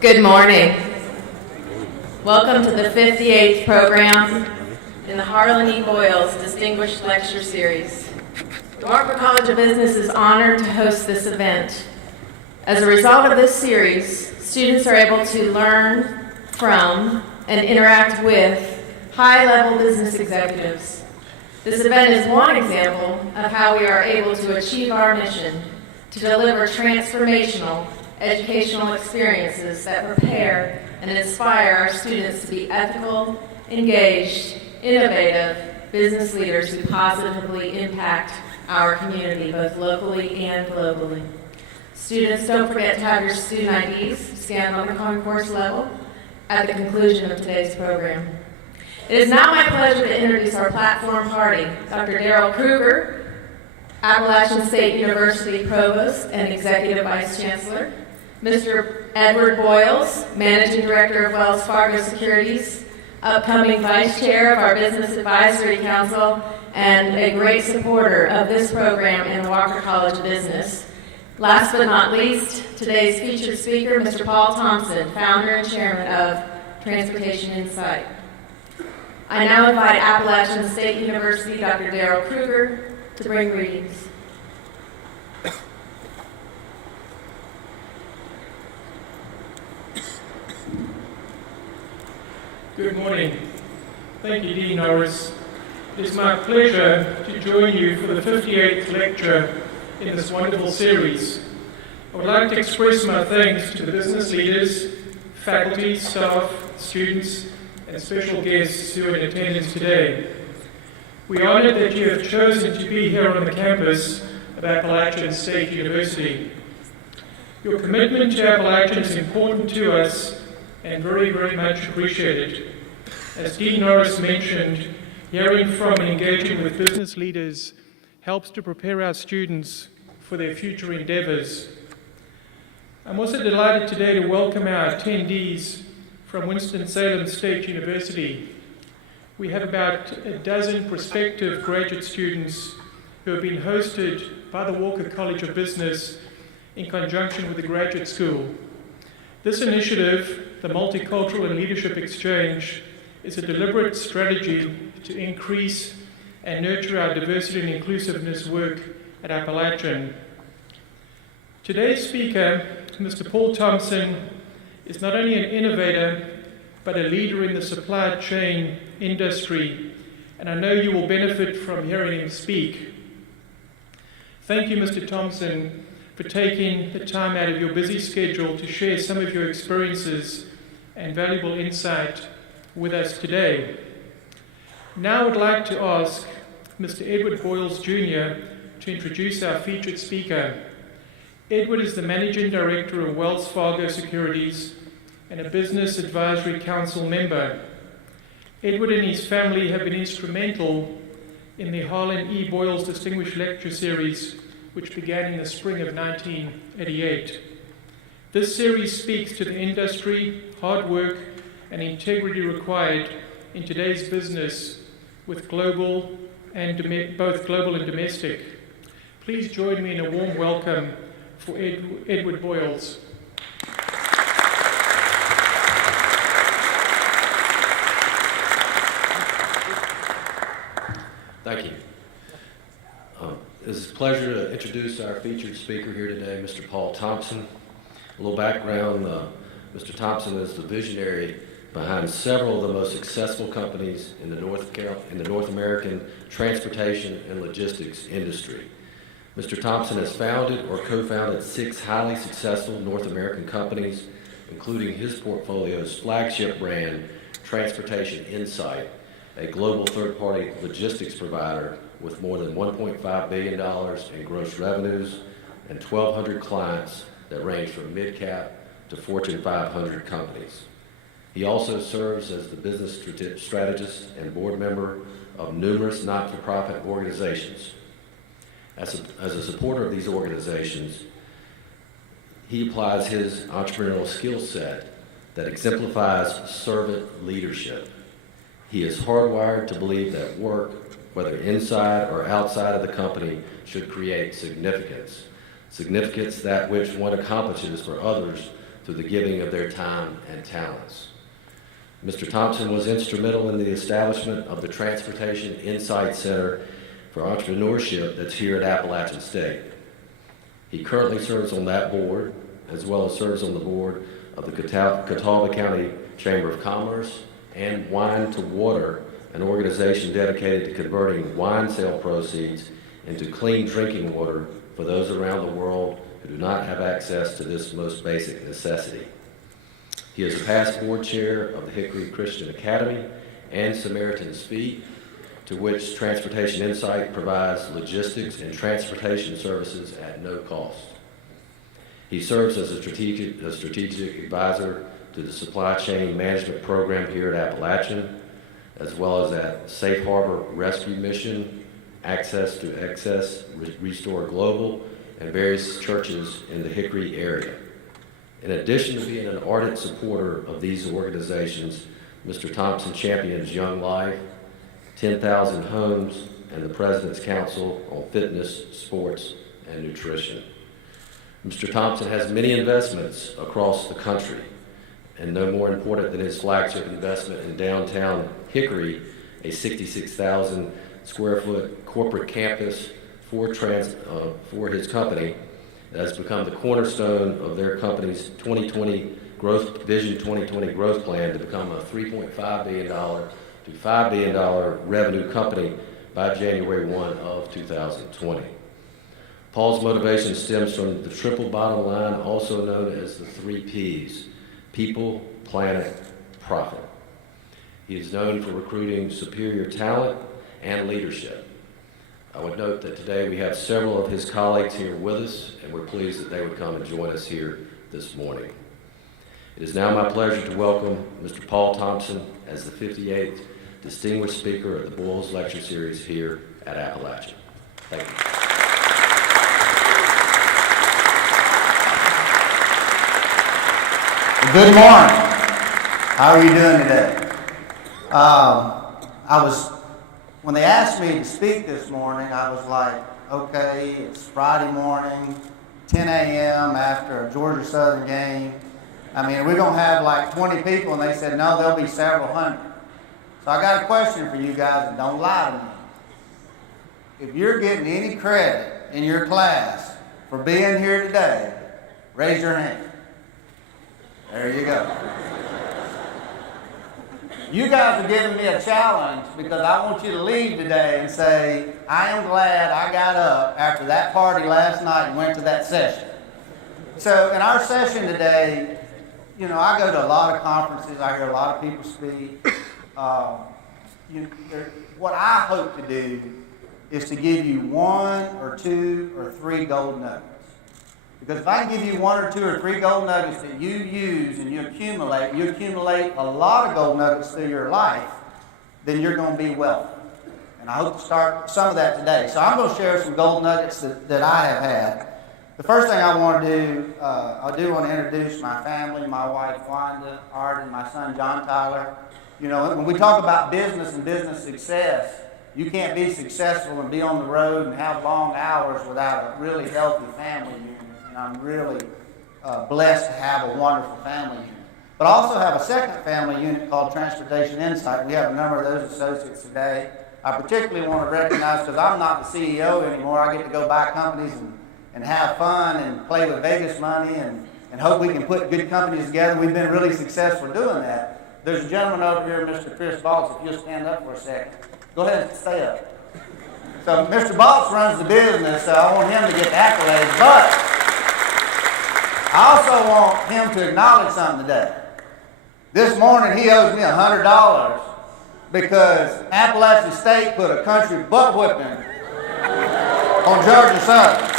Good morning. Welcome to the 58th program in the Harlan E. Boyles Distinguished Lecture Series. The Walker College of Business is honored to host this event. As a result of this series, students are able to learn from and interact with high-level business executives. This event is one example of how we are able to achieve our mission to deliver transformational educational experiences that prepare and inspire our students to be ethical, engaged, innovative business leaders who positively impact our community, both locally and globally. Students, don't forget to have your student IDs scanned on the concourse level at the conclusion of today's program. It is now my pleasure to introduce our platform party, Dr. Darrell Kruger, Appalachian State University Provost and Executive Vice Chancellor, Mr. Edward Boyles, Managing Director of Wells Fargo Securities, upcoming Vice Chair of our Business Advisory Council, and a great supporter of this program in the Walker College of Business. Last but not least, today's featured speaker, Mr. Paul Thompson, founder and chairman of Transportation Insight. I now invite Appalachian State University Dr. Darrell Kruger to bring greetings. Good morning. Thank you, Dean Norris. It is my pleasure to join you for the 58th lecture in this wonderful series. I would like to express my thanks to the business leaders, faculty, staff, students, and special guests who are in attendance today. We are honored that you have chosen to be here on the campus of Appalachian State University. Your commitment to Appalachian is important to us and very, very much appreciated. As Dean Norris mentioned, hearing from and engaging with business leaders helps to prepare our students for their future endeavors. I'm also delighted today to welcome our attendees from Winston-Salem State University. We have about a dozen prospective graduate students who have been hosted by the Walker College of Business in conjunction with the graduate school. This initiative, the Multicultural and Leadership Exchange, is a deliberate strategy to increase and nurture our diversity and inclusiveness work at Appalachian. Today's speaker, Mr. Paul Thompson, is not only an innovator, but a leader in the supply chain industry, and I know you will benefit from hearing him speak. Thank you, Mr. Thompson, for taking the time out of your busy schedule to share some of your experiences and valuable insight with us today. Now I would like to ask Mr. Edward Boyles Jr. to introduce our featured speaker. Edward is the Managing Director of Wells Fargo Securities and a Business Advisory Council member. Edward and his family have been instrumental in the Harlan E. Boyles Distinguished Lecture Series, which began in the spring of 1988. This series speaks to the industry, hard work, and integrity required in today's business with both global and domestic. Please join me in a warm welcome for Edward Boyles. Thank you. It's a pleasure to introduce our featured speaker here today, Mr. Paul Thompson. A little background, Mr. Thompson is the visionary behind several of the most successful companies in the North American transportation and logistics industry. Mr. Thompson has founded or co-founded 6 highly successful North American companies, including his portfolio's flagship brand, Transportation Insight, a global third-party logistics provider with more than $1.5 billion in gross revenues and 1,200 clients that range from mid-cap to Fortune 500 companies. He also serves as the business strategist and board member of numerous not-for-profit organizations. As a supporter of these organizations, he applies his entrepreneurial skill set that exemplifies servant leadership. He is hardwired to believe that work whether inside or outside of the company, should create significance. Significance that which one accomplishes for others through the giving of their time and talents. Mr. Thompson was instrumental in the establishment of the Transportation Insight Center for Entrepreneurship that's here at Appalachian State. He currently serves on that board, as well as serves on the board of the Catawba County Chamber of Commerce and Wine to Water, an organization dedicated to converting wine sale proceeds into clean drinking water for those around the world who do not have access to this most basic necessity. He is a past board chair of the Hickory Christian Academy and Samaritan's Feet, to which Transportation Insight provides logistics and transportation services at no cost. He serves as a strategic advisor to the supply chain management program here at Appalachian, as well as at Safe Harbor Rescue Mission, Access to Excess, Restore Global, and various churches in the Hickory area. In addition to being an ardent supporter of these organizations, Mr. Thompson champions Young Life, 10,000 Homes, and the President's Council on Fitness, Sports, and Nutrition. Mr. Thompson has many investments across the country, and no more important than his flagship investment in downtown Hickory, a 66,000 square foot corporate campus for his company that has become the cornerstone of their company's 2020 growth Vision 2020 growth plan to become a $3.5 billion to $5 billion revenue company by January 1 of 2020. Paul's motivation stems from the triple bottom line, also known as the 3 Ps: people, planet, profit. He is known for recruiting superior talent and leadership. I would note that today we have several of his colleagues here with us, and we're pleased that they would come and join us here this morning. It is now my pleasure to welcome Mr. Paul Thompson as the 58th Distinguished Speaker of the Boyles Lecture Series here at Appalachian. Thank you. Good morning. How are you doing today? When they asked me to speak this morning, I was like, okay, it's Friday morning, 10 a.m. after a Georgia Southern game. I mean, we're going to have like 20 people, and they said, no, there'll be several hundred. So I got a question for you guys, and don't lie to me. If you're getting any credit in your class for being here today, raise your hand. There you go. You guys are giving me a challenge because I want you to leave today and say, I am glad I got up after that party last night and went to that session. So in our session today, you know, I go to a lot of conferences. I hear a lot of people speak. What I hope to do is to give you 1 or 2 or 3 gold nuggets. Because if I can give you 1 or 2 or 3 gold nuggets that you use and you accumulate a lot of gold nuggets through your life, then you're going to be wealthy. And I hope to start some of that today. So I'm going to share some gold nuggets that I have had. The first thing I want to do, I do want to introduce my family, my wife Wanda, Art, and my son John Tyler. You know, when we talk about business and business success, you can't be successful and be on the road and have long hours without a really healthy family unit. And I'm really blessed to have a wonderful family unit. But I also have a second family unit called Transportation Insight. We have a number of those associates today. I particularly want to recognize, because I'm not the CEO anymore, I get to go buy companies and have fun and play with Vegas money and hope we can put good companies together. We've been really successful doing that. There's a gentleman over here, Mr. Chris Boyles, if you'll stand up for a second. Go ahead and stay up. So Mr. Boyles runs the business, so I want him to get the accolades, but I also want him to acknowledge something today. This morning he owes me $100 because Appalachian State put a country butt whipping on Georgia Southern.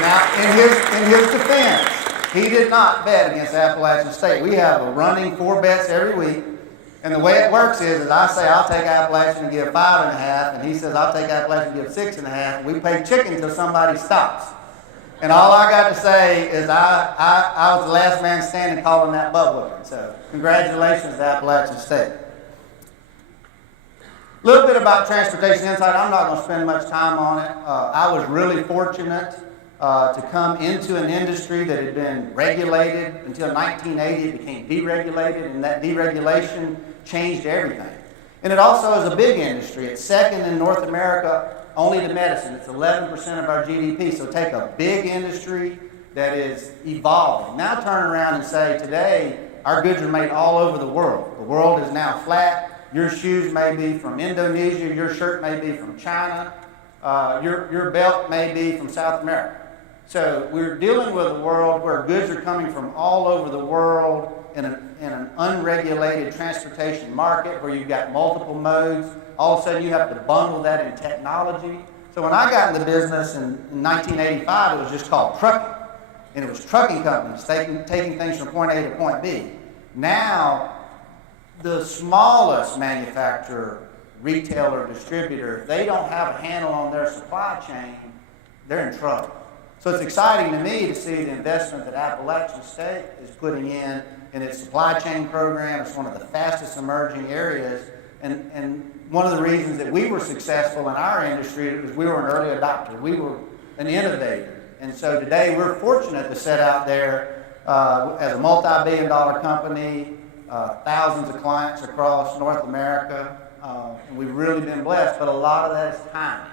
Now, in his defense, he did not bet against Appalachian State. We have a running 4 bets every week. And the way it works is I say I'll take Appalachian and give 5.5, and he says I'll take Appalachian and give 6.5. We play chicken until somebody stops. And all I got to say is I was the last man standing calling that butt whipping. So congratulations to Appalachian State. A little bit about Transportation Insight. I'm not going to spend much time on it. I was really fortunate to come into an industry that had been regulated until 1980. It became deregulated, and that deregulation changed everything. And it also is a big industry. It's second in North America only to medicine. It's 11% of our GDP. So take a big industry that is evolving. Now turn around and say, today, our goods are made all over the world. The world is now flat. Your shoes may be from Indonesia. Your shirt may be from China. Your belt may be from South America. So we're dealing with a world where goods are coming from all over the world in an unregulated transportation market where you've got multiple modes. All of a sudden you have to bundle that in technology. So when I got in the business in 1985, it was just called trucking. And it was trucking companies taking things from point A to point B. Now, the smallest manufacturer, retailer, distributor, if they don't have a handle on their supply chain, they're in trouble. So it's exciting to me to see the investment that Appalachian State is putting in its supply chain program. It's one of the fastest emerging areas. And one of the reasons that we were successful in our industry is we were an early adopter. We were an innovator. And so today we're fortunate to sit out there as a multi-billion-dollar company, thousands of clients across North America. And we've really been blessed, but a lot of that is timing,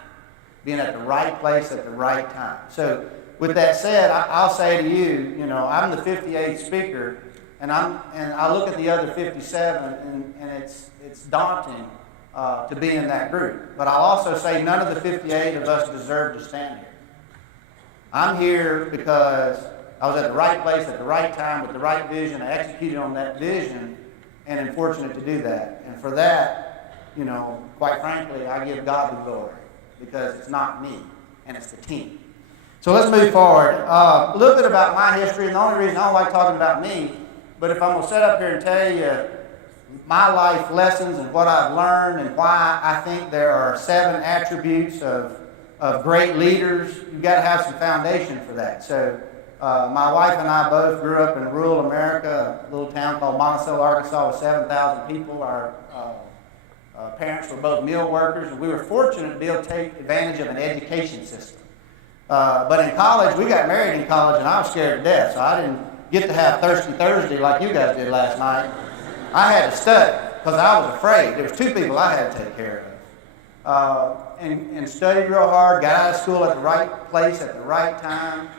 being at the right place at the right time. So with that said, I'll say to you, I'm the 58th speaker, and I look at the other 57, and it's daunting to be in that group. But I'll also say none of the 58 of us deserve to stand here. I'm here because I was at the right place at the right time with the right vision. I executed on that vision, and I'm fortunate to do that. And for that, quite frankly, I give God the glory because it's not me, and it's the team. So let's move forward. A little bit about my history, and the only reason I don't like talking about me, but if I'm going to sit up here and tell you my life lessons and what I've learned and why I think there are 7 attributes of great leaders, you've got to have some foundation for that. So my wife and I both grew up in rural America, a little town called Monticello, Arkansas, with 7,000 people. Our parents were both mill workers, and we were fortunate to be able to take advantage of an education system. But in college, we got married in college, and I was scared to death, so I didn't get to have Thirsty Thursday like you guys did last night. I had to study because I was afraid. There was 2 people I had to take care of. And studied real hard, got out of school at the right place at the right time.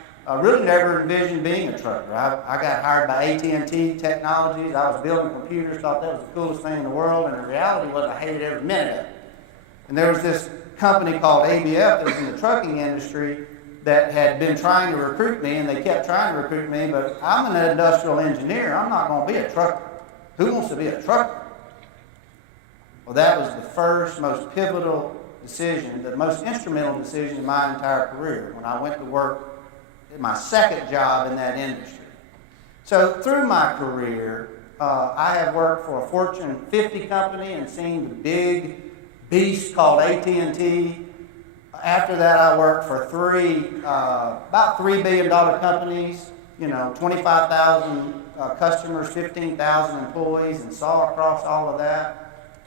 Really never envisioned being a trucker. I got hired by AT&T Technologies. I was building computers, thought that was the coolest thing in the world, and the reality was I hated every minute of it. And there was this company called ABF that was in the trucking industry that had been trying to recruit me, and they kept trying to recruit me, but I'm an industrial engineer. I'm not going to be a trucker. Who wants to be a trucker? Well, that was the first, most pivotal decision, the most instrumental decision in my entire career when I went to work in my second job in that industry. So through my career, I have worked for a Fortune 50 company and seen the big beast called AT&T. After that, I worked for about $3 billion companies, 25,000 customers, 15,000 employees, and saw across all of that.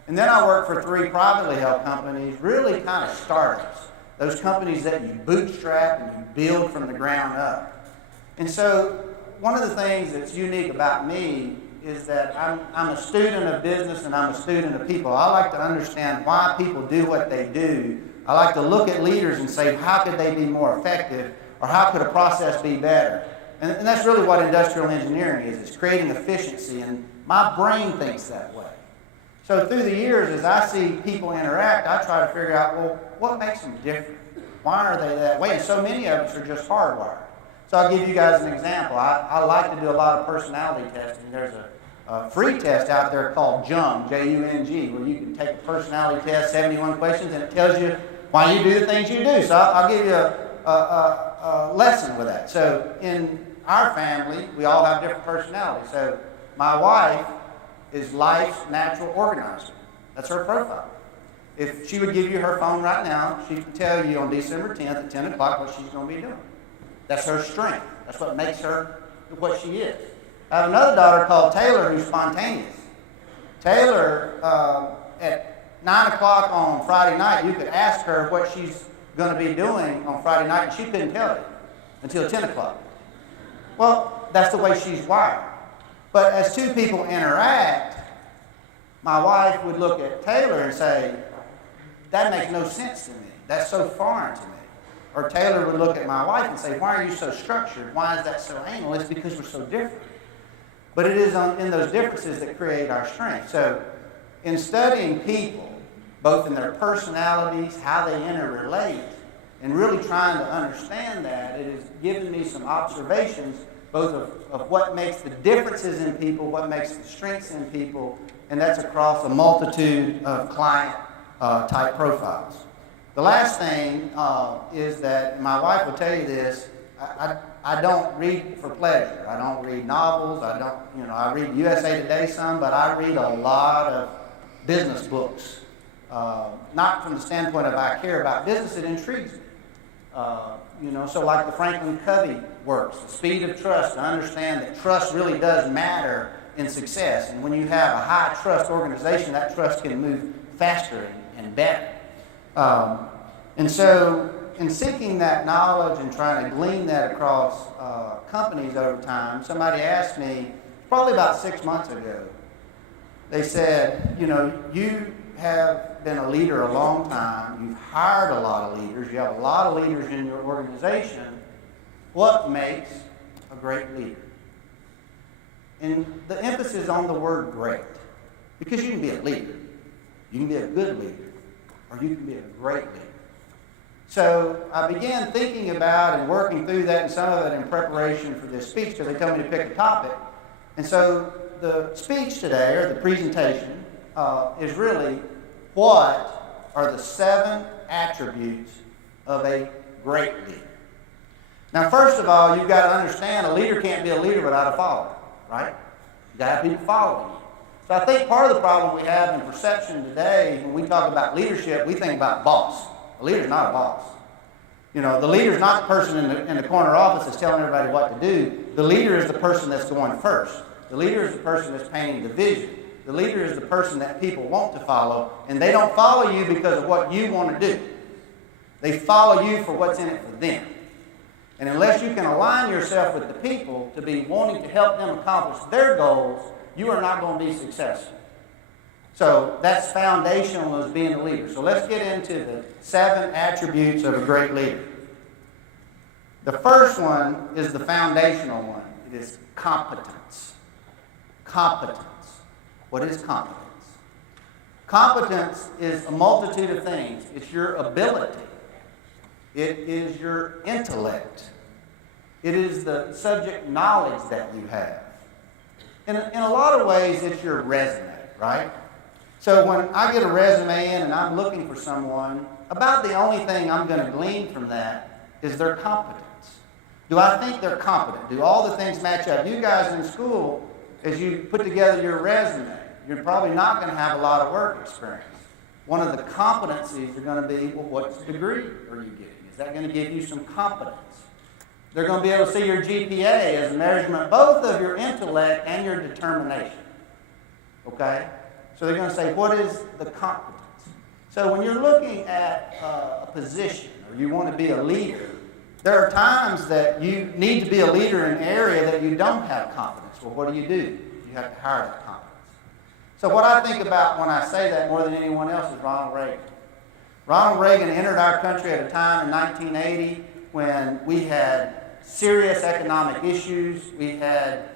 And then I worked for 3 privately held companies, really kind of startups, those companies that you bootstrap and you build from the ground up. And so one of the things that's unique about me is that I'm a student of business and I'm a student of people. I like to understand why people do what they do. I like to look at leaders and say, how could they be more effective, or how could a process be better? And that's really what industrial engineering is. It's creating efficiency, and my brain thinks that way. So through the years, as I see people interact, I try to figure out, well, what makes them different? Why are they that way? And so many of us are just hardwired. So I'll give you guys an example. I like to do a lot of personality testing. There's a free test out there called JUNG, J-U-N-G, where you can take a personality test, 71 questions, and it tells you why you do the things you do. So I'll give you a lesson with that. So in our family, we all have different personalities. So my wife is life's natural organizer. That's her profile. If she would give you her phone right now, she can tell you on December 10th at 10 o'clock what she's going to be doing. That's her strength. That's what makes her what she is. I have another daughter called Taylor who's spontaneous. Taylor, at 9 o'clock on Friday night, you could ask her what she's going to be doing on Friday night, and she couldn't tell you until 10 o'clock. Well, that's the way she's wired. But as two people interact, my wife would look at Taylor and say, that makes no sense to me. That's so foreign to me. Or Taylor would look at my wife and say, why are you so structured? Why is that so anal? It's because we're so different. But it is in those differences that create our strength. So in studying people, both in their personalities, how they interrelate, and really trying to understand that, it has given me some observations both of what makes the differences in people, what makes the strengths in people, and that's across a multitude of client type profiles. The last thing is that, my wife will tell you this, I don't read for pleasure. I don't read novels. I read USA Today some, but I read a lot of business books. Not from the standpoint of I care about business, it intrigues me. So like the Franklin Covey works, the speed of trust, to understand that trust really does matter in success. And when you have a high trust organization, that trust can move faster and better. And so in seeking that knowledge and trying to glean that across companies over time, somebody asked me, probably about 6 months ago, they said, you have been a leader a long time, you've hired a lot of leaders, you have a lot of leaders in your organization. What makes a great leader? And the emphasis on the word great, because you can be a leader, you can be a good leader, or you can be a great leader. So I began thinking about and working through that, and some of it in preparation for this speech, because they told me to pick a topic. And so the speech today, or the presentation, is really what are the 7 attributes of a great leader. Now, first of all, you've got to understand a leader can't be a leader without a follower, right? You've got to have people following you. So I think part of the problem we have in perception today, when we talk about leadership, we think about boss. A leader's not a boss. The leader's not the person in the corner office that's telling everybody what to do. The leader is the person that's going first. The leader is the person that's painting the vision. The leader is the person that people want to follow, and they don't follow you because of what you want to do. They follow you for what's in it for them. And unless you can align yourself with the people to be wanting to help them accomplish their goals, you are not going to be successful. So that's foundational as being a leader. So let's get into the 7 attributes of a great leader. The first one is the foundational one. It is competence. Competence. What is competence? Competence is a multitude of things. It's your ability. It is your intellect. It is the subject knowledge that you have. In a lot of ways, it's your resume, right? So when I get a resume in and I'm looking for someone, about the only thing I'm going to glean from that is their competence. Do I think they're competent? Do all the things match up? You guys in school, as you put together your resume, you're probably not going to have a lot of work experience. One of the competencies are going to be, well, what degree are you getting? Is that going to give you some competence? They're going to be able to see your GPA as a measurement both of your intellect and your determination. Okay? So they're going to say, what is the competence? So when you're looking at a position or you want to be a leader, there are times that you need to be a leader in an area that you don't have competence. Well, what do? You have to hire that competence. So what I think about when I say that more than anyone else is Ronald Reagan. Ronald Reagan entered our country at a time in 1980 when we had serious economic issues. We had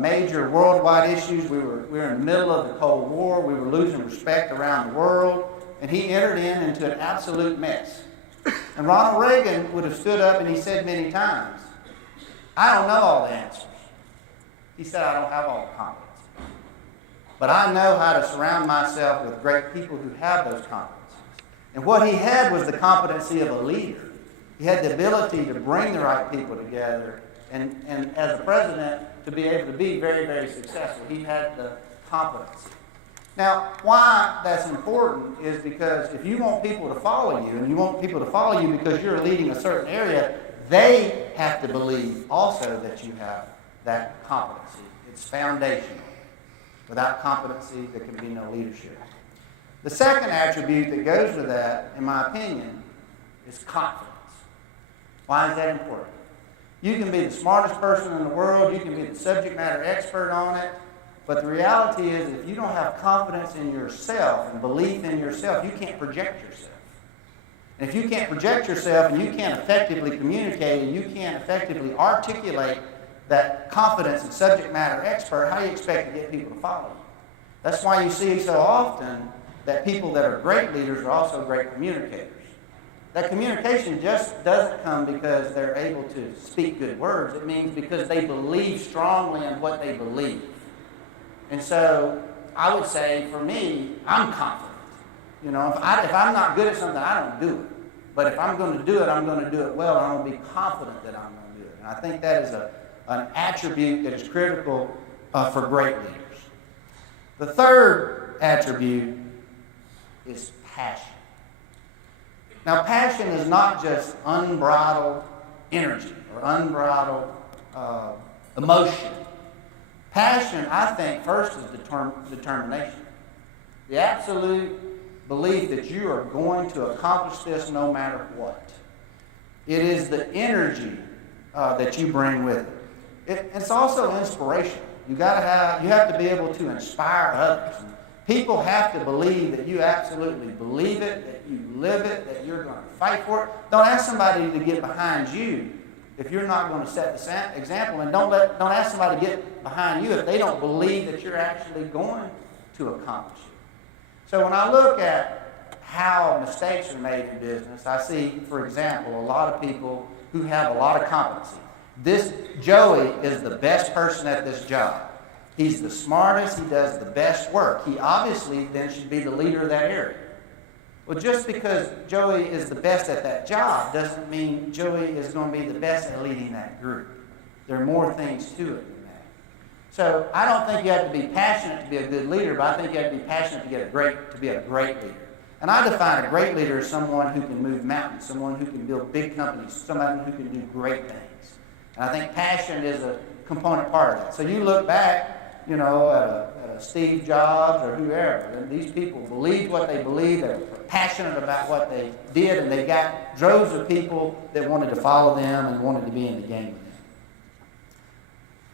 major worldwide issues. We were in the middle of the Cold War. We were losing respect around the world. And he entered into an absolute mess. And Ronald Reagan would have stood up and he said many times, I don't know all the answers. He said, I don't have all the competence. But I know how to surround myself with great people who have those competencies. And what he had was the competency of a leader. He had the ability to bring the right people together and as a president to be able to be very, very successful. He had the competency. Now, why that's important is because if you want people to follow you, and you want people to follow you because you're leading a certain area, they have to believe also that you have that competency. It's foundational. Without competency, there can be no leadership. The second attribute that goes with that, in my opinion, is confidence. Why is that important? You can be the smartest person in the world, you can be the subject matter expert on it, but the reality is if you don't have confidence in yourself and belief in yourself, you can't project yourself. And if you can't project yourself and you can't effectively communicate and you can't effectively articulate that confidence and subject matter expert, how do you expect to get people to follow you? That's why you see so often that people that are great leaders are also great communicators. That communication just doesn't come because they're able to speak good words. It means because they believe strongly in what they believe. And so I would say, for me, I'm confident. You know, if I'm not good at something, I don't do it. But if I'm going to do it, I'm going to do it well. I'm going to be confident that I'm going to do it. And I think that is an attribute that is critical for great leaders. The third attribute is passion. Now, passion is not just unbridled energy or unbridled emotion. Passion, I think, first is determination. The absolute belief that you are going to accomplish this no matter what. It is the energy that you bring with it. It's also inspiration. You have to be able to inspire others. People have to believe that you absolutely believe it, that you live it, that you're going to fight for it. Don't ask somebody to get behind you if you're not going to set the example, and don't ask somebody to get behind you if they don't believe that you're actually going to accomplish it. So when I look at how mistakes are made in business, I see, for example, a lot of people who have a lot of competency. This Joey is the best person at this job. He's the smartest. He does the best work. He obviously then should be the leader of that area. Well, just because Joey is the best at that job doesn't mean Joey is going to be the best at leading that group. There are more things to it than that. So I don't think you have to be passionate to be a good leader, but I think you have to be passionate to be a great leader. And I define a great leader as someone who can move mountains, someone who can build big companies, someone who can do great things. And I think passion is a component part of that. So you look back, you know, at a Steve Jobs or whoever, and these people believed what they believed, they were passionate about what they did, and they got droves of people that wanted to follow them and wanted to be in the game with them.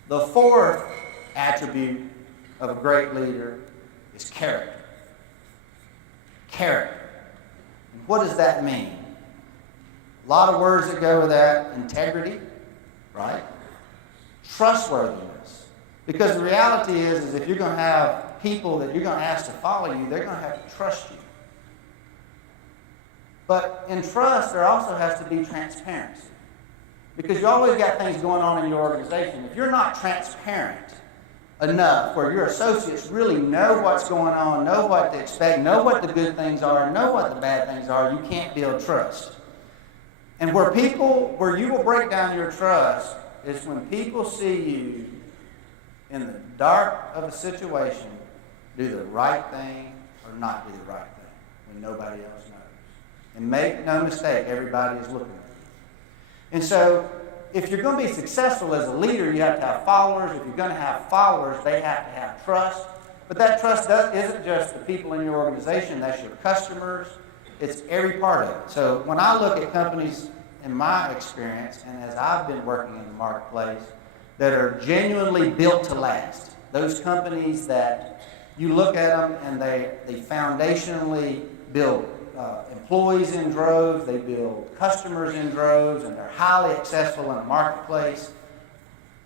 The fourth attribute of a great leader is character. Character. What does that mean? A lot of words that go with that. Integrity, right? Trustworthiness. Because the reality is if you're going to have people that you're going to ask to follow you, they're going to have to trust you. But in trust, there also has to be transparency. Because you always got things going on in your organization. If you're not transparent enough where your associates really know what's going on, know what to expect, know what the good things are, know what the bad things are, you can't build trust. And where you will break down your trust is when people see you in the dark of a situation do the right thing or not do the right thing when nobody else knows. And make no mistake, everybody is looking at you. And so if you're going to be successful as a leader, you have to have followers. If you're going to have followers, they have to have trust. But that trust isn't just the people in your organization. That's your customers. It's every part of it. So when I look at companies, in my experience, and as I've been working in the marketplace, that are genuinely built to last, those companies that you look at them and they foundationally build employees in droves, they build customers in droves, and they're highly successful in the marketplace.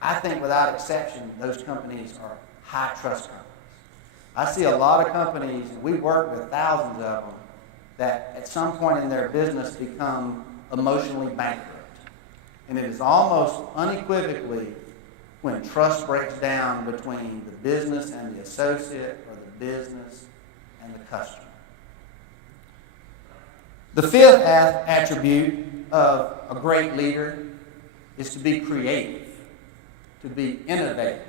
I think without exception, those companies are high trust companies. I see a lot of companies, and we work with thousands of them, that at some point in their business become emotionally bankrupt. And it is almost unequivocally when trust breaks down between the business and the associate, or the business and the customer. The fifth attribute of a great leader is to be creative, to be innovative,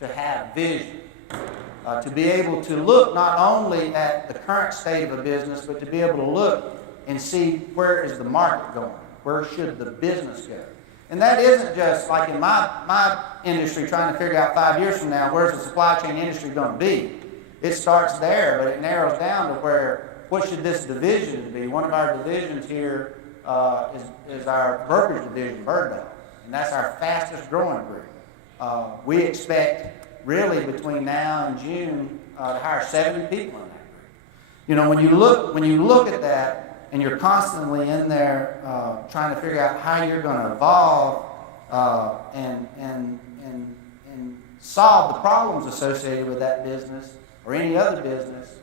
to have vision, to be able to look not only at the current state of a business, but to be able to look and see where is the market going, where should the business go. And that isn't just like in my industry trying to figure out 5 years from now, where's the supply chain industry going to be? It starts there, but it narrows down to where, what should this division be? One of our divisions here is our brokerage division, Bird Dog, and that's our fastest growing group. We expect really between now and June to hire 70 people in that group. You know, when you look at that and you're constantly in there trying to figure out how you're going to evolve and solve the problems associated with that business or any other business,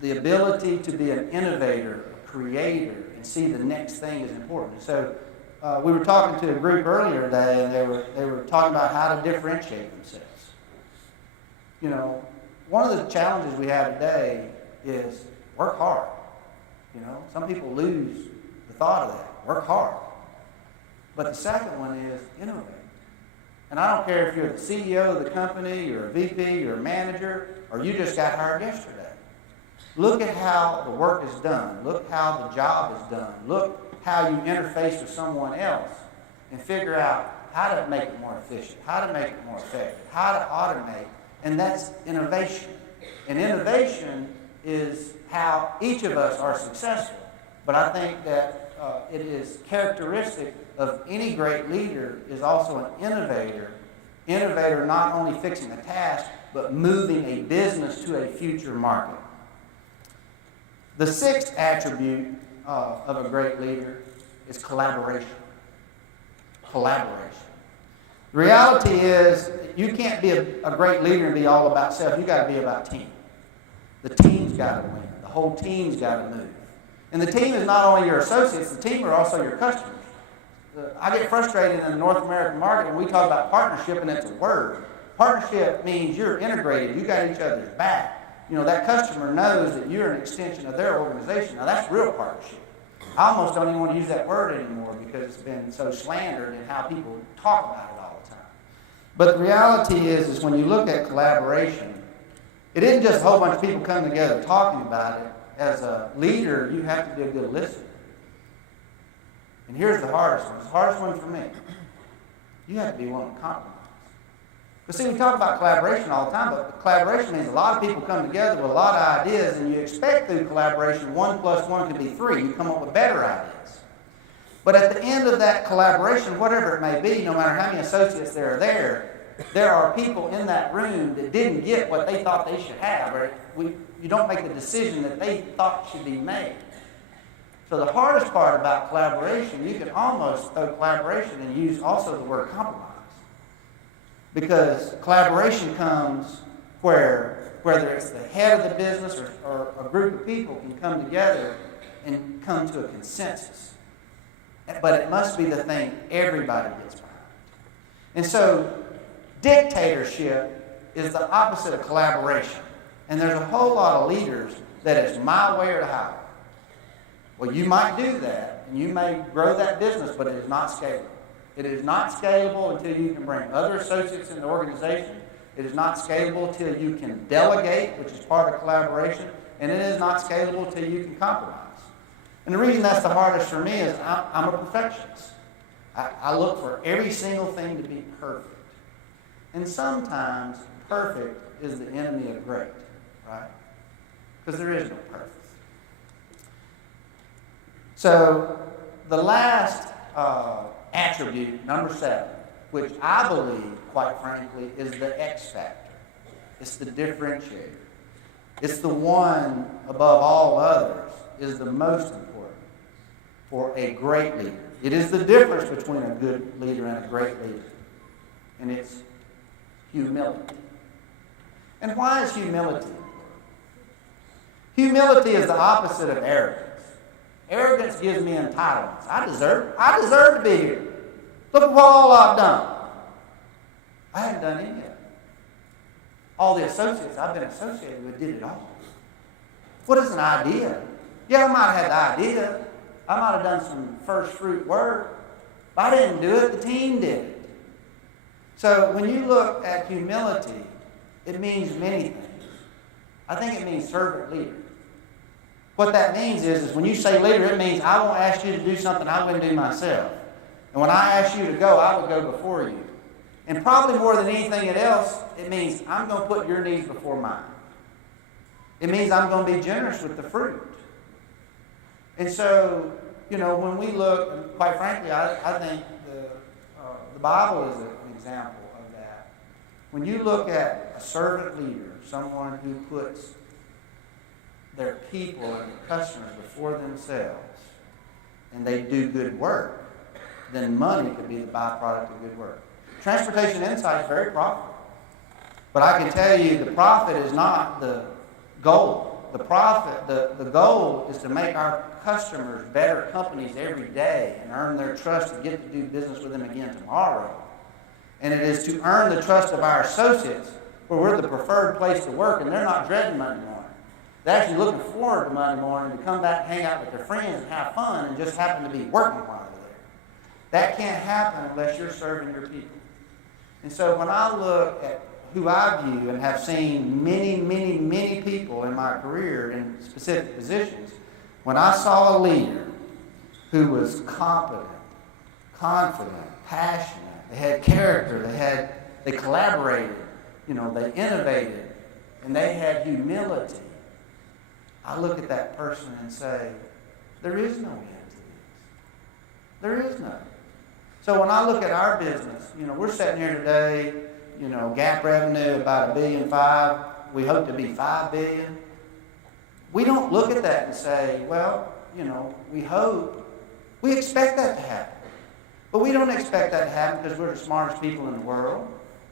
the ability to be an innovator, a creator, and see the next thing is important. So we were talking to a group earlier today, and they were talking about how to differentiate themselves. You know, one of the challenges we have today is work hard. You know, some people lose the thought of that. Work hard. But the second one is innovate. And I don't care if you're the CEO of the company, you're a VP, you're a manager, or you just got hired yesterday. Look at how the work is done. Look how the job is done. Look how you interface with someone else and figure out how to make it more efficient, how to make it more effective, how to automate. And that's innovation. And innovation is how each of us are successful. But I think that it is characteristic of any great leader is also an innovator. Innovator not only fixing a task, but moving a business to a future market. The sixth attribute of a great leader is collaboration. Collaboration. The reality is you can't be a great leader and be all about self. You got to be about team. The team's got to win. The whole team's got to move. And the team is not only your associates, the team are also your customers. I get frustrated in the North American market when we talk about partnership and it's a word. Partnership means you're integrated. You got each other's back. You know, that customer knows that you're an extension of their organization. Now, that's real partnership. I almost don't even want to use that word anymore because it's been so slandered in how people talk about it all the time. But the reality is when you look at collaboration, it isn't just a whole bunch of people coming together talking about it. As a leader, you have to be a good listener. And here's the hardest one. It's the hardest one for me. You have to be willing to compromise. But see, we talk about collaboration all the time, but collaboration means a lot of people come together with a lot of ideas, and you expect through collaboration 1 + 1 can be 3. You come up with better ideas. But at the end of that collaboration, whatever it may be, no matter how many associates there are people in that room that didn't get what they thought they should have, or you don't make the decision that they thought should be made. So the hardest part about collaboration, you can almost throw collaboration and use also the word compromise. Because collaboration comes where, whether it's the head of the business or a group of people can come together and come to a consensus. But it must be the thing everybody gets behind. And so dictatorship is the opposite of collaboration. And there's a whole lot of leaders that is my way or the highway. Well, you might do that, and you may grow that business, but it is not scalable. It is not scalable until you can bring other associates in the organization. It is not scalable until you can delegate, which is part of collaboration. And it is not scalable until you can compromise. And the reason that's the hardest for me is I'm a perfectionist. I look for every single thing to be perfect. And sometimes perfect is the enemy of great, right? Because there is no perfect. So the last attribute, number 7, which I believe, quite frankly, is the X factor. It's the differentiator. It's the one above all others, is the most important for a great leader. It is the difference between a good leader and a great leader. And it's humility. And why is humility important? Humility is the opposite of arrogance. Arrogance gives me entitlements. I deserve to be here. Look at what all I've done. I haven't done any of it. All the associates I've been associated with did it all. What is an idea? Yeah, I might have had the idea. I might have done some first fruit work. But I didn't do it. The team did it. So when you look at humility, it means many things. I think it means servant leader. What that means is when you say leader, it means I won't ask you to do something I'm going to do myself. And when I ask you to go, I will go before you. And probably more than anything else, it means I'm going to put your needs before mine. It means I'm going to be generous with the fruit. And so, when we look, and quite frankly, I think the Bible is an example of that. When you look at a servant leader, someone who puts their people and their customers before themselves, and they do good work, then money could be the byproduct of good work. Transportation Insight is very profitable. But I can tell you the profit is not the goal. The goal is to make our customers better companies every day and earn their trust to get to do business with them again tomorrow. And it is to earn the trust of our associates where we're the preferred place to work and they're not dreading Monday morning. They're actually looking forward to Monday morning to come back, hang out with their friends and have fun and just happen to be working while they're there. That can't happen unless you're serving your people. And so when I look at who I view and have seen many, many, many people in my career in specific positions, when I saw a leader who was competent, confident, passionate, they had character, they collaborated, they innovated, and they had humility, I look at that person and say, there is no end to this. There is none. So when I look at our business, we're sitting here today, GAAP revenue about $1.5 billion. We hope to be $5 billion. We don't look at that and say, well, we hope. We expect that to happen. But we don't expect that to happen because we're the smartest people in the world.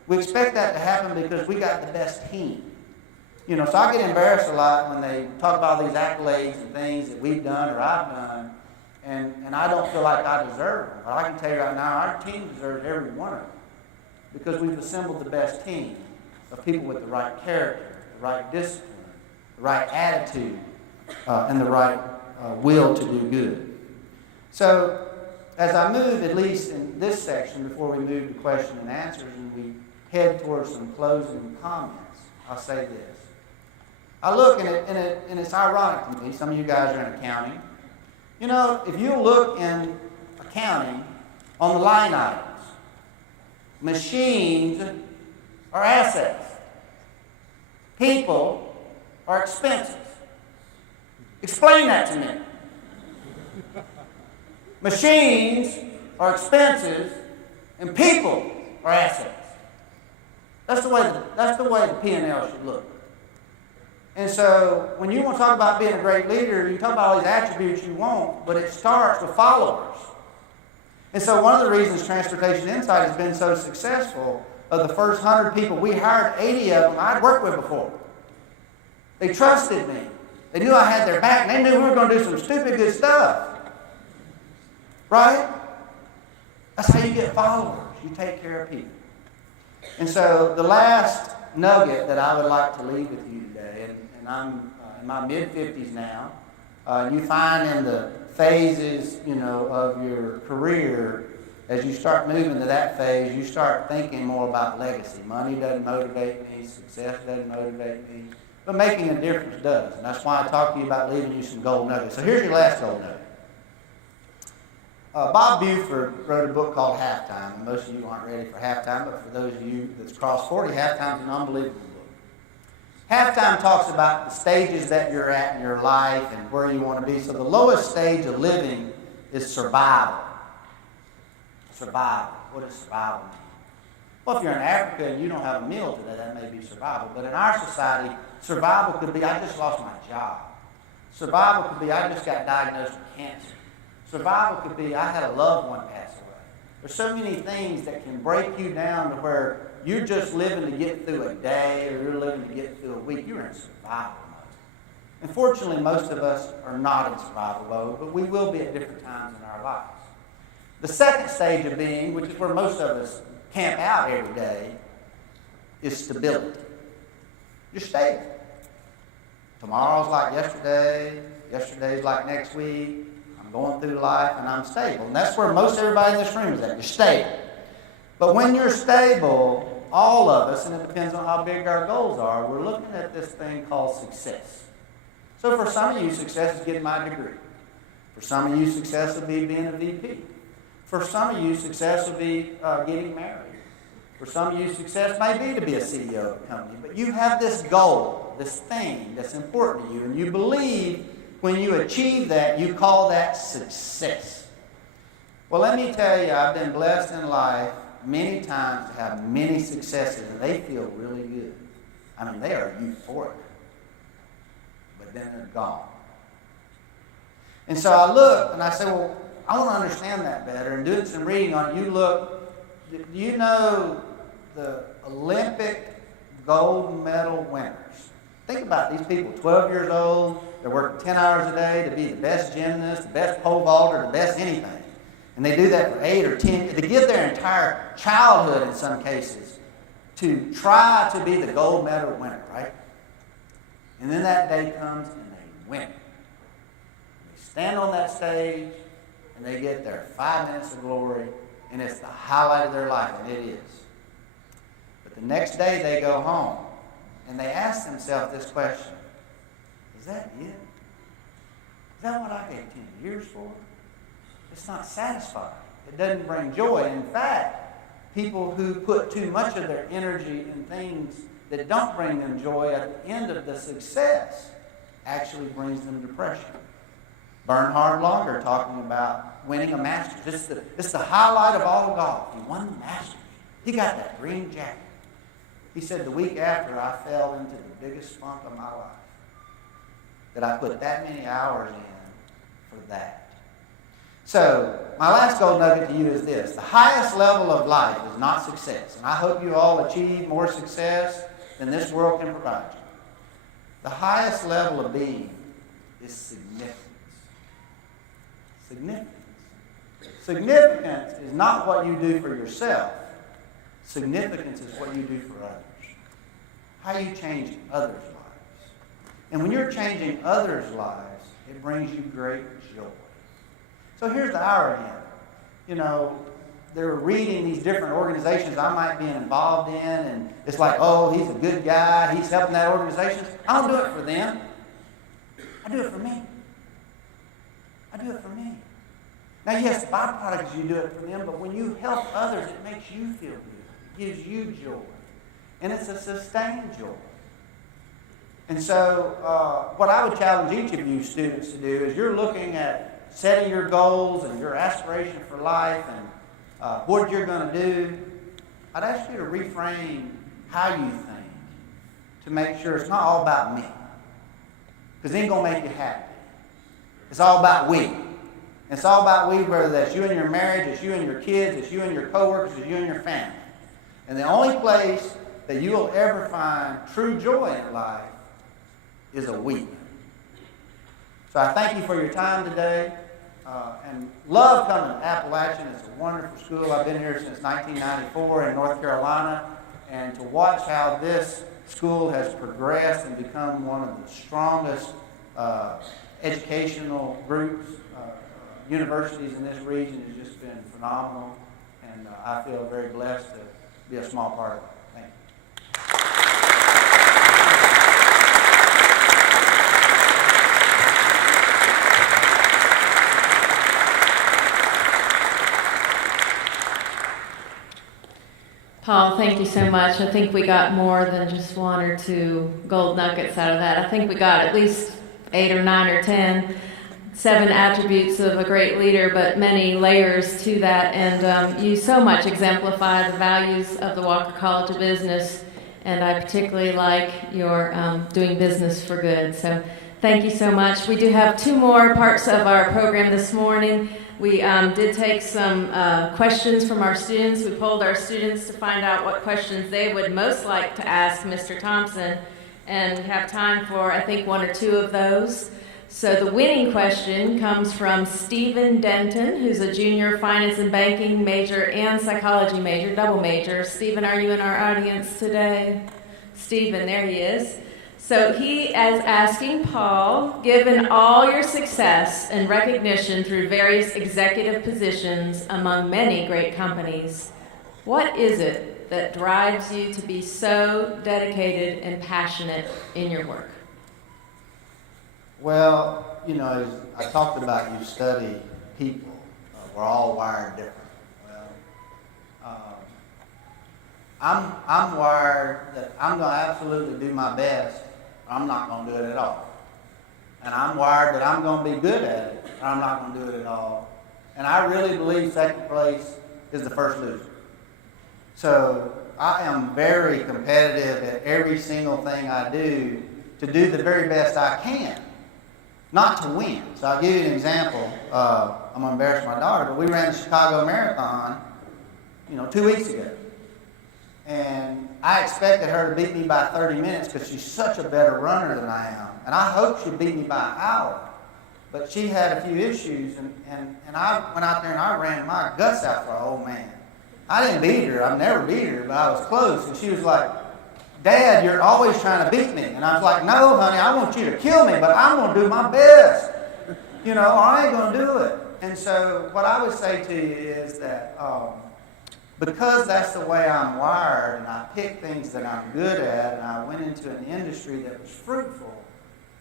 We expect that to happen because we got the best team. So I get embarrassed a lot when they talk about these accolades and things that we've done or I've done, and I don't feel like I deserve them. But I can tell you right now, our team deserves every one of them because we've assembled the best team of people with the right character, the right discipline, the right attitude, and the right will to do good. So as I move, at least in this section, before we move to question and answers and we head towards some closing comments, I'll say this. I look, and it's ironic to me, some of you guys are in accounting. If you look in accounting on the line items, machines are assets. People are expenses. Explain that to me. Machines are expenses, and people are assets. That's the way the P&L should look. And so when you want to talk about being a great leader, you talk about all these attributes you want, but it starts with followers. And so one of the reasons Transportation Insight has been so successful, of the first 100 people, we hired 80 of them I'd worked with before. They trusted me. They knew I had their back, and they knew we were going to do some stupid good stuff. Right? That's how you get followers. You take care of people. And so the last nugget that I would like to leave with you today, and I'm in my mid-50s now, you find in the phases, of your career, as you start moving to that phase, you start thinking more about legacy. Money doesn't motivate me, success doesn't motivate me, but making a difference does. And that's why I talk to you about leaving you some gold nuggets. So here's your last gold nugget. Bob Buford wrote a book called Halftime, and most of you aren't ready for halftime, but for those of you that's crossed 40, halftime's an unbelievable book. Halftime talks about the stages that you're at in your life and where you want to be. So the lowest stage of living is survival. Survival. What does survival mean? Well, if you're in Africa and you don't have a meal today, that may be survival. But in our society, survival could be, I just lost my job. Survival could be, I just got diagnosed with cancer. Survival could be, I had a loved one pass away. There's so many things that can break you down to where you're just living to get through a day or you're living to get through a week. You're in survival mode. Unfortunately, most of us are not in survival mode, but we will be at different times in our lives. The second stage of being, which is where most of us camp out every day, is stability. You're stable. Tomorrow's like yesterday. Yesterday's like next week. I'm going through life and I'm stable. And that's where most everybody in this room is at. You're stable. But when you're stable, all of us, and it depends on how big our goals are, we're looking at this thing called success. So for some of you, success is getting my degree. For some of you, success will be being a VP. For some of you, success will be getting married. For some of you, success may be to be a CEO of a company. But you have this goal this thing that's important to you, and you believe when you achieve that, you call that success. Well, let me tell you, I've been blessed in life many times to have many successes, and they feel really good. I mean, they are euphoric, but then they're gone. And so I look and I say, well, I want to understand that better, and doing some reading on it. You look, do you know the Olympic gold medal winners? Think about these people, 12 years old, they're working 10 hours a day to be the best gymnast, the best pole vaulter, the best anything. And they do that for 8 or 10, they give their entire childhood in some cases to try to be the gold medal winner, right? And then that day comes and they win. They stand on that stage and they get their 5 minutes of glory, and it's the highlight of their life, and it is. But the next day they go home and they ask themselves this question: is that it? Is that what I gave 10 years for? It's not satisfying. It doesn't bring joy. In fact, people who put too much of their energy in things that don't bring them joy at the end of the success actually brings them depression. Bernhard Langer talking about winning a Masters. It's the highlight of all golf. He won the Masters. He got that green jacket. He said, the week after, I fell into the biggest funk of my life. That I put that many hours in for that. So, my last gold nugget to you is this: the highest level of life is not success. And I hope you all achieve more success than this world can provide you. The highest level of being is significance. Significance. Significance is not what you do for yourself. Significance is what you do for others. How you change others' lives. And when you're changing others' lives, it brings you great joy. So here's the irony of it. You know, they're reading these different organizations I might be involved in, and it's like, oh, he's a good guy, he's helping that organization. I don't do it for them. I do it for me. I do it for me. Now, yes, byproducts, you do it for them, but when you help others, it makes you feel good. It gives you joy. And it's a sustained joy. And so what I would challenge each of you students to do is you're looking at setting your goals and your aspiration for life and what you're going to do. I'd ask you to reframe how you think to make sure it's not all about me. Because it ain't going to make you happy. It's all about we. It's all about we, whether that's you and your marriage, it's you and your kids, it's you and your coworkers, it's you and your family. And the only place that you will ever find true joy in life is a we. So I thank you for your time today, and love coming to Appalachian. It's a wonderful school. I've been here since 1994 in North Carolina, and to watch how this school has progressed and become one of the strongest educational groups, universities in this region has just been phenomenal, and I feel very blessed to be a small part of it. Thank you. Paul, thank you so much. I think we got more than just 1 or 2 gold nuggets out of that. I think we got at least 8 or 9 or 10. 7 attributes of a great leader, but many layers to that. And you so much exemplify the values of the Walker College of Business. And I particularly like your doing business for good. So thank you so much. We do have 2 more parts of our program this morning. We did take some questions from our students. We polled our students to find out what questions they would most like to ask Mr. Thompson, and have time for, I think, 1 or 2 of those. So the winning question comes from Stephen Denton, who's a junior finance and banking major and psychology major, double major. Stephen, are you in our audience today? Stephen, there he is. So he is asking Paul, given all your success and recognition through various executive positions among many great companies, what is it that drives you to be so dedicated and passionate in your work? Well, you know, as I talked about, you study people. We're all wired different. Well, I'm wired that I'm going to absolutely do my best I'm not going to do it at all. And I'm wired that I'm going to be good at it, or I'm not going to do it at all. And I really believe second place is the first loser. So I am very competitive at every single thing I do to do the very best I can, not to win. So I'll give you an example. I'm going to embarrass my daughter, but we ran the Chicago Marathon, 2 weeks ago. And I expected her to beat me by 30 minutes because she's such a better runner than I am. And I hoped she'd beat me by an hour. But she had a few issues, and I went out there and I ran my guts out for her. Oh, man. I didn't beat her. I've never beat her, but I was close. And she was like, Dad, you're always trying to beat me. And I was like, no, honey, I want you to kill me, but I'm going to do my best. Or I ain't going to do it. And so what I would say to you is that because that's the way I'm wired, and I pick things that I'm good at, and I went into an industry that was fruitful,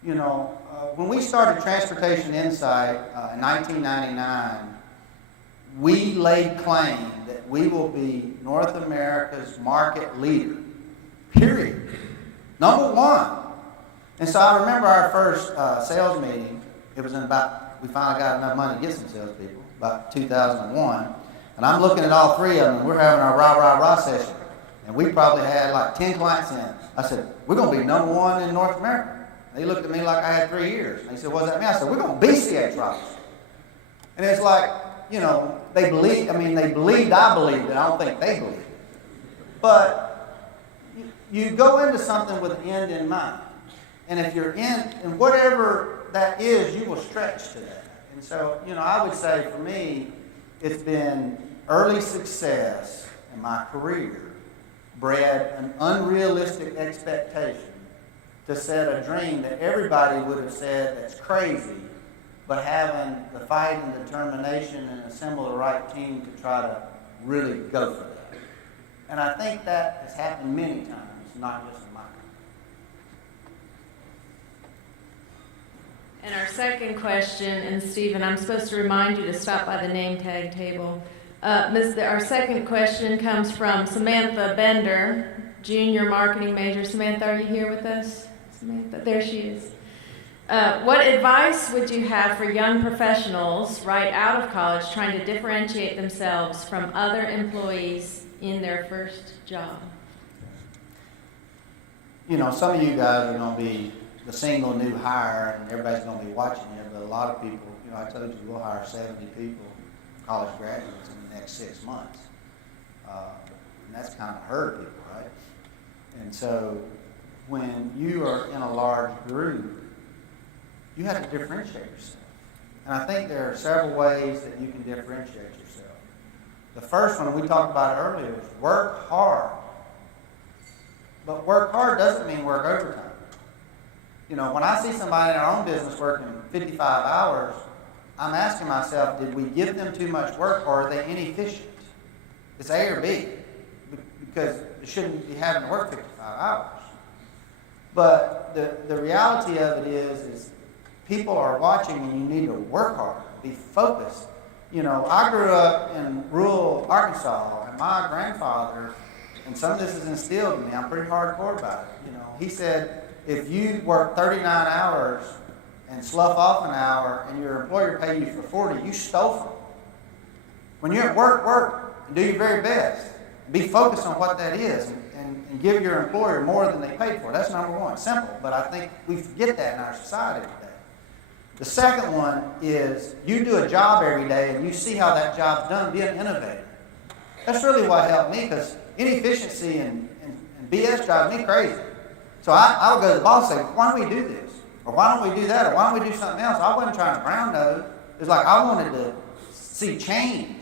when we started Transportation Insight in 1999, we laid claim that we will be North America's market leader, period. Number one. And so I remember our first sales meeting. It was we finally got enough money to get some salespeople, about 2001. And I'm looking at all three of them, and we're having our rah session. And we probably had like 10 clients in. I said, we're going to be number one in North America. They looked at me like I had 3 years. And they said, what does that mean? I said, we're going to be CX Rockers. And it's like, they believed, I believed it. I don't think they believed it. But you go into something with the end in mind. And if you're in whatever that is, you will stretch to that. And so, I would say for me, it's been early success in my career bred an unrealistic expectation to set a dream that everybody would have said that's crazy, but having the fight and determination and assemble the right team to try to really go for that. And I think that has happened many times, not just in my career. And our second question, and Stephen, I'm supposed to remind you to stop by the name tag table. Our second question comes from Samantha Bender, junior marketing major. Samantha, are you here with us? Samantha, there she is. What advice would you have for young professionals right out of college trying to differentiate themselves from other employees in their first job? Some of you guys are going to be the single new hire, and everybody's going to be watching you, but a lot of people, I told you we'll hire 70 people, college graduates, in the next 6 months. And that's kind of hurt people, right? And so when you are in a large group, you have to differentiate yourself. And I think there are several ways that you can differentiate yourself. The first one, we talked about it earlier, is work hard. But work hard doesn't mean work overtime. When I see somebody in our own business working 55 hours, I'm asking myself, did we give them too much work, or are they inefficient? It's A or B, because they shouldn't be having to work 55 hours. But the reality of it is people are watching, and you need to work hard, be focused. I grew up in rural Arkansas, and my grandfather, and some of this is instilled in me, I'm pretty hardcore about it. He said, if you work 39 hours and slough off an hour and your employer pay you for 40, you stole from them. When you're at work, and do your very best. Be focused on what that is and give your employer more than they paid for. That's number one. Simple, but I think we forget that in our society today. The second one is you do a job every day and you see how that job's done. Be an innovator. That's really what helped me, because inefficiency and BS drives me crazy. So I'll go to the boss and say, why don't we do this? Or why don't we do that? Or why don't we do something else? I wasn't trying to brown nose. It was like I wanted to see change.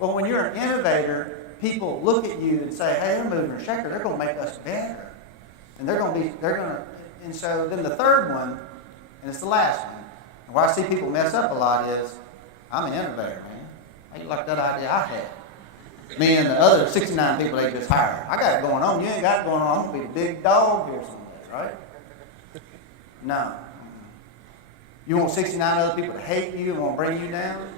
Well, when you're an innovator, people look at you and say, hey, they're moving a shaker. They're going to make us better. And and so then the third one, and it's the last one, and where I see people mess up a lot is, I'm an innovator, man. How you like that idea I had? Me and the other 69 people they just hired. I got it going on. You ain't got it going on. I'm going to be a big dog here someday, right? No. You want 69 other people to hate you and want to bring you down?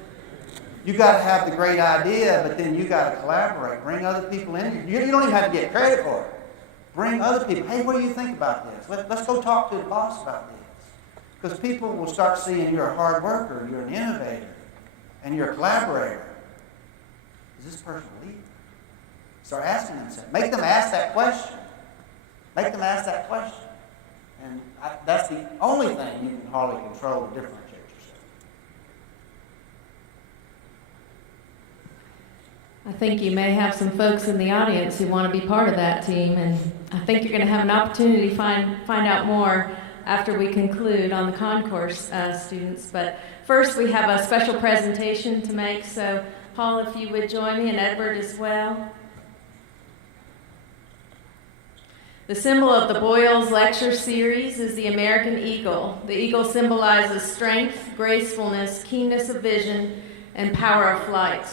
You got to have the great idea, but then you got to collaborate. Bring other people in. You don't even have to get credit for it. Bring other people. Hey, what do you think about this? Let's go talk to the boss about this. Because people will start seeing you're a hard worker, you're an innovator, and you're a collaborator. Is this person a leader? Start asking themselves. Make them ask that question. Make them ask that question. And that's the only thing you can hardly control to differentiate yourself. I think you may have some folks in the audience who want to be part of that team, and I think you're going to have an opportunity to find out more after we conclude on the concourse students. But first, we have a special presentation to make, so Paul, if you would join me, and Edward as well. The symbol of the Boyles Lecture Series is the American eagle. The eagle symbolizes strength, gracefulness, keenness of vision, and power of flight.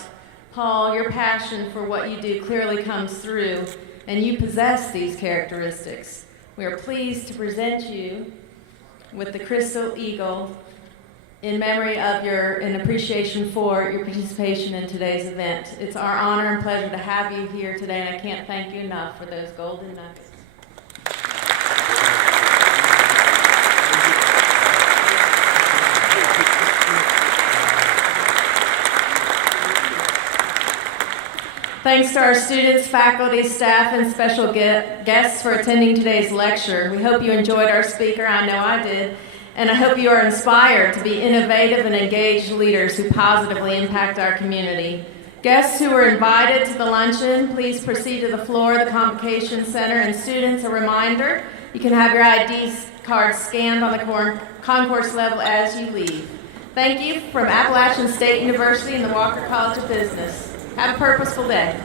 Paul, your passion for what you do clearly comes through, and you possess these characteristics. We are pleased to present you with the Crystal Eagle in memory of in appreciation for your participation in today's event. It's our honor and pleasure to have you here today, and I can't thank you enough for those golden nuggets. Thanks to our students, faculty, staff, and special guests for attending today's lecture. We hope you enjoyed our speaker. I know I did. And I hope you are inspired to be innovative and engaged leaders who positively impact our community. Guests who were invited to the luncheon, please proceed to the floor of the Convocation Center. And students, a reminder, you can have your ID cards scanned on the concourse level as you leave. Thank you from Appalachian State University and the Walker College of Business. Have a purposeful day.